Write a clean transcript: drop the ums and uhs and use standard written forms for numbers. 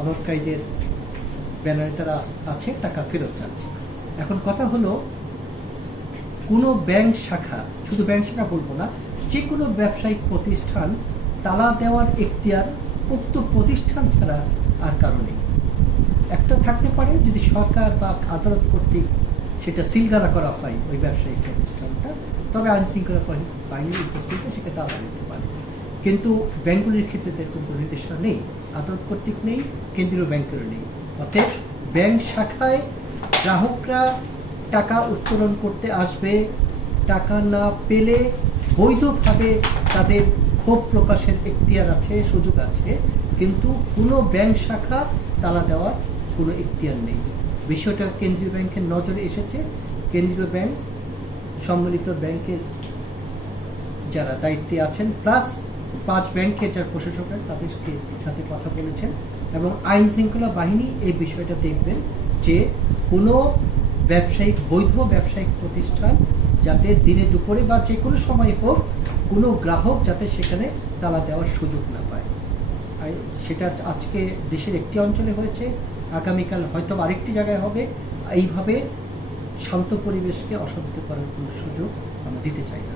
আমলকারীদের ব্যানারে তারা আছে, টাকা ফেরত চাচ্ছে। এখন কথা হলো, কোনো ব্যাংক শাখা, শুধু ব্যাংক শাখা বলবো না, যে কোনো ব্যবসায়িক প্রতিষ্ঠান তালা দেওয়ার এখতিয়ার উক্ত প্রতিষ্ঠান ছাড়া আর কারো নেই। একটা থাকতে পারে যদি সরকার বা আদালত কর্তৃক সেটা সিলগালা করা হয় ওই ব্যবসায়িক প্রতিষ্ঠানটা, তবে আইন শৃঙ্খলা বাহিনীর উপস্থিতিতে সেটা তালা দিতে পারে। কিন্তু ব্যাংকগুলির ক্ষেত্রে এরকম কোনো নির্দেশনা নেই, আদালত কর্তৃক নেই, কেন্দ্রীয় ব্যাংকেরও নেই। অতএব ব্যাংক শাখায় গ্রাহকরা টাকা উত্তোলন করতে আসবে, টাকা না পেলে বৈধভাবে তাদের ক্ষোভ প্রকাশের এখতিয়ার আছে, সুযোগ আছে, কিন্তু কোনো ব্যাংক শাখা তালা দেওয়ার কোনো এখতিয়ার নেই। বিষয়টা কেন্দ্রীয় ব্যাংকের নজরে এসেছে। কেন্দ্রীয় ব্যাংক, সম্মিলিত ব্যাংকের যারা দায়িত্বে আছেন, প্লাস 5 ব্যাংকের যারা প্রশাসক আছে তাদের সাথে কথা বলেছেন, এবং আইন শৃঙ্খলা বাহিনী এই বিষয়টা দেখবেন যে কোনো বৈধ ব্যবসায়িক প্রতিষ্ঠান যাতে দিনে দুপুরে বা যে কোনো সময় হোক কোনো গ্রাহক যাতে সেখানে তালা দেওয়ার সুযোগ না পায়। সেটা আজকে দেশের একটি অঞ্চলে হয়েছে, আগামীকাল হয়তো আরেকটি জায়গায় হবে। এইভাবে শান্ত পরিবেশকে অশান্ত করার কোনো সুযোগ আমরা দিতে চাই না।